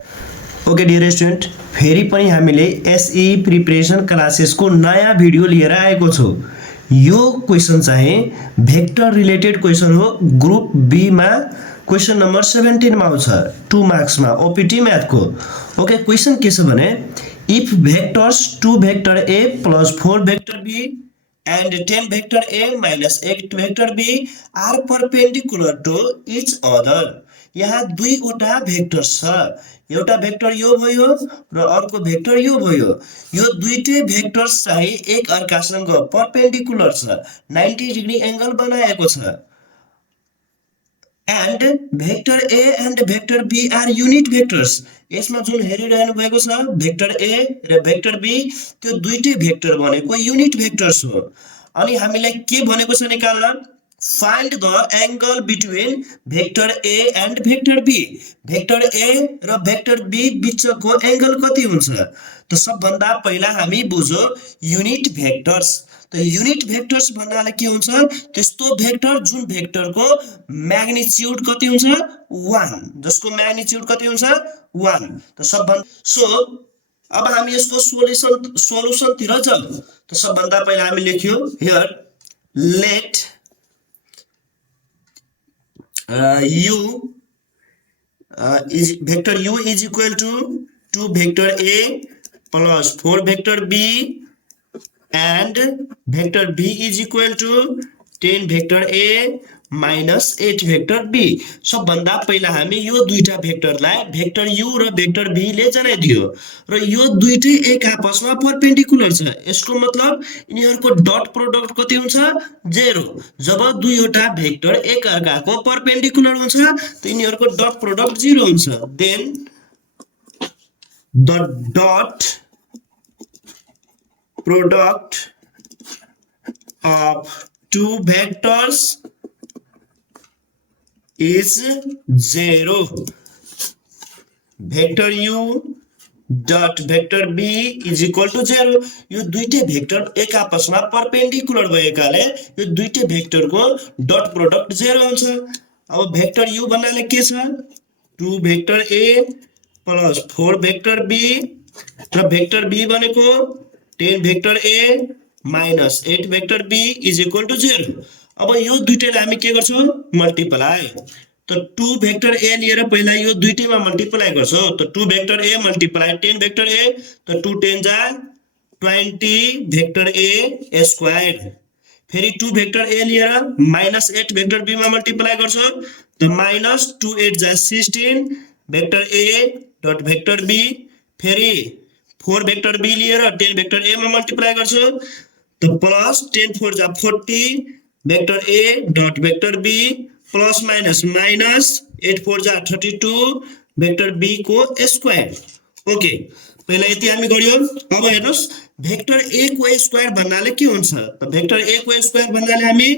Okay dear student, फेरि पनि हामीले एसई प्रिपरेसन क्लासेसको नयाँ भिडियो लिएर आएको छौँ। यो क्वेसन चाहिँ भेक्टर रिलेटेड क्वेसन हो। ग्रुप बीमा क्वेसन नम्बर 17 मा आउँछ, 2 मार्क्समा ओपीटी म्याथको। ओके, क्वेसन के छ भने if vectors 2 vector A plus 4 vector B and 10 vector a minus 8 vector b are perpendicular to each other। यहाँ दुईवटा भेक्टर छ, एउटा भेक्टर यो भयो र अर्को भेक्टर यो भयो। यो दुईटै भेक्टर्स चाहिँ एक अर्कासँग परपेन्डिकुलर छ, 90 डिग्री एंगल बनाएको छ। and vector a and vector b are unit vectors। यसमा जुन हेरिरहनु भएको छ भेक्टर a र भेक्टर b, त्यो दुईटै भेक्टर भनेको युनिट भेक्टर्स हो। अनि हामीलाई के भनेको छ निकाल्न, find the angle between vector a and vector b। Vector a र भेक्टर b बीचको एंगल कति हुन्छ? त सबभन्दा पहिला हामी बुझौ युनिट भेक्टर्स। त युनिट भेक्टर्स भन्नाले के हुन्छ? त्यस्तो भेक्टर जुन भेक्टरको म्याग्निट्युड कति हुन्छ? 1, जसको म्याग्निट्युड कति हुन्छ? 1। त सबभन्दा अब हामी यसको सोलुसन तिर जाऊ। त सबभन्दा पहिला हामी लेख्यो here let vector u is equal to 2 vector a plus 4 vector b and vector b is equal to 10 vector a minus 8 vector b। सबभन्दा पहिला हामी यो दुईटा भेक्टरलाई भेक्टर u र भेक्टर b ले जनाइदियो र यो दुईटै एक आपसमा परपेन्डिकुलर छ। यसको मतलब यिनीहरुको डट प्रोडक्ट कति हुन्छ? 0। जब दुईवटा भेक्टर एक अर्काको परपेन्डिकुलर हुन्छ त यिनीहरुको डट प्रोडक्ट 0 हुन्छ। Then the dot product of two vectors is 0। vector u dot vector b is equal to 0। यो दुईटै भेक्टर एक आपसमा परपेन्डिकुलर भएकाले यो दुईटै भेक्टरको डट प्रोडक्ट 0 हुन्छ। अब भेक्टर u भन्नाले के छ? 2 vector a plus 4 vector b र भेक्टर b भनेको 10 vector a minus 8 vector b is equal to 0। अब यो दुईटैलाई हामी के गर्छौं? मल्टिप्लाई। त 2 भेक्टर a लिएर पहिला यो दुईटैमा मल्टिप्लाई गर्छौं। त 2 vector a multiply 10 vector a, त 2 10 जा 20 भेक्टर a स्क्वायर। फेरि 2 भेक्टर a लिएर माइनस 8 भेक्टर b मा मल्टिप्लाई गर्छौं। त माइनस 2 8 जा 16 vector a dot vector b। फेरि 4 भेक्टर b लिएर 10 भेक्टर a मा मल्टिप्लाई गर्छु त प्लस 10 4 जा 40 vector a dot vector b plus minus minus 8 4 जा 32 भेक्टर b को स्क्वायर। ओके, पहिला यति हामी गर्यो। अब हेर्नुस् भेक्टर a को स्क्वायर भन्नाले के हुन्छ? त भेक्टर a को स्क्वायर भन्नाले हामी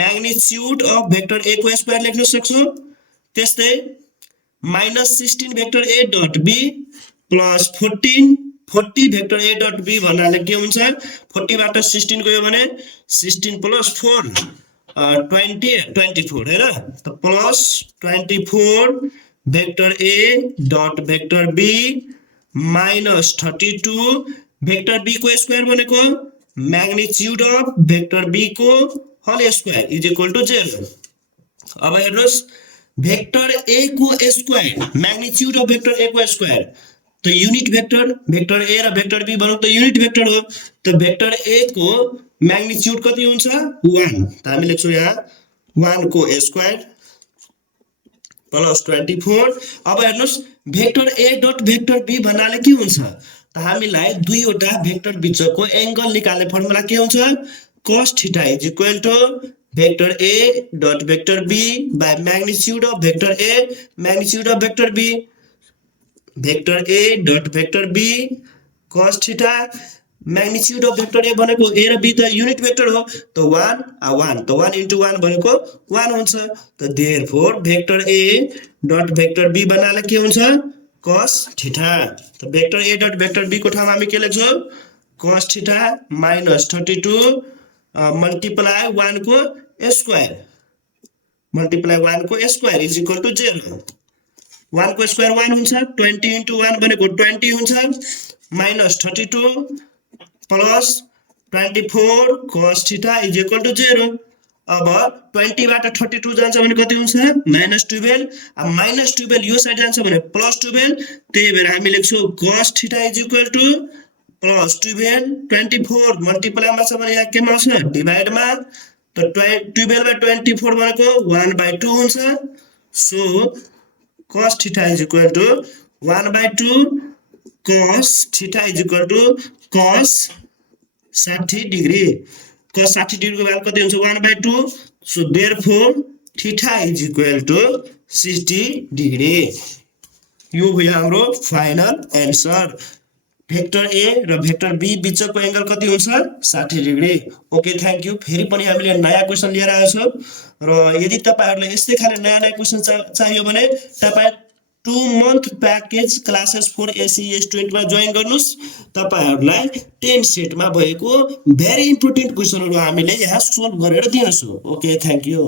म्याग्निट्युड अफ भेक्टर a को स्क्वायर लेख्न सक्छौं। त्यस्तै minus 16 vector a dot b plus 40 vector a dot b भन्नाले के हुन्छ? 40 बाट 16 गयो भने 16 प्लस 4 24 हैन? त plus 24 vector a dot vector b minus 32 vector b को स्क्वायर भनेको म्याग्निट्युड अफ भेक्टर b को whole square is equal to 0। अब हेर्नुस् भेक्टर a को square magnitude of vector a को स्क्वायर, तो यूनिट वेक्टर वेक्टर a र vector b भनौं त यूनिट वेक्टर हो। त वेक्टर a को म्याग्निट्युड कति हुन्छ? 1। त हामी लेख्छौं यहाँ 1 को स्क्वायर प्लस 24। अब हेर्नुस् vector a dot vector b भन्नाले के हुन्छ? त हामीलाई दुईवटा भेक्टर बीचको एंगल निकाल्ने फर्मुला के हुन्छ? cos θ is equal to vector a dot vector b by magnitude of vector a magnitude of vector b। Vector a dot vector b cos θ magnitude of vector a भनेको a र b त unit vector हो। त 1 त 1 into 1 भनेको 1 हुन्छ। त therefore vector a dot vector b भन्नाले के हुन्छ? cos θ। त vector a dot vector b को ठाउँमा हामी के लेख्छौं? cos θ माइनस 32 मल्टिप्लाई 1 को स्क्वायर इज इक्वल टु 0। 1 को स्क्वायर 1 हुन्छ 20 into 1 भनेको 20 हुन्छ minus 32 plus 24 cos theta is equal to 0 अब 20 बाट 32 जान्छ भने कति हुन्छ -12 अब -12 यो साइड जान्छ भने +12 त्यही भएर हामी लेख्छौ cos theta is equal to +12 24 multiply मा छ भने यहाँ केमा आउँछ डिभाइड मा त 12 by 24 भनेको 1/2 हुन्छ so cos theta is equal to 1/2 cos theta is equal to cos 60 degree cos 60 degree को भ्यालु कति हुन्छ 1/2 so therefore theta is equal to 60 degree यो हो हाम्रो फाइनल आन्सर भेक्टर ए र भेक्टर बी बीचको एंगल कति हुन्छ 60 डिग्री ओके थ्यांक यू फेरि पनि हामीले नयाँ क्वेशन लिएर आएको छौं र यदि तपाईहरुले यस्तै खाले नयाँ क्वेशन चाहियो भने तपाई 2 month package classes for ACS 20 मा जोइन गर्नुस् तपाईहरुलाई 10 सेट मा भएको भेरी इम्पोर्टेन्ट क्वेशनहरु हामीले यहाँ सोल्भ गरेर दिनेछौं ओके थ्यांक यू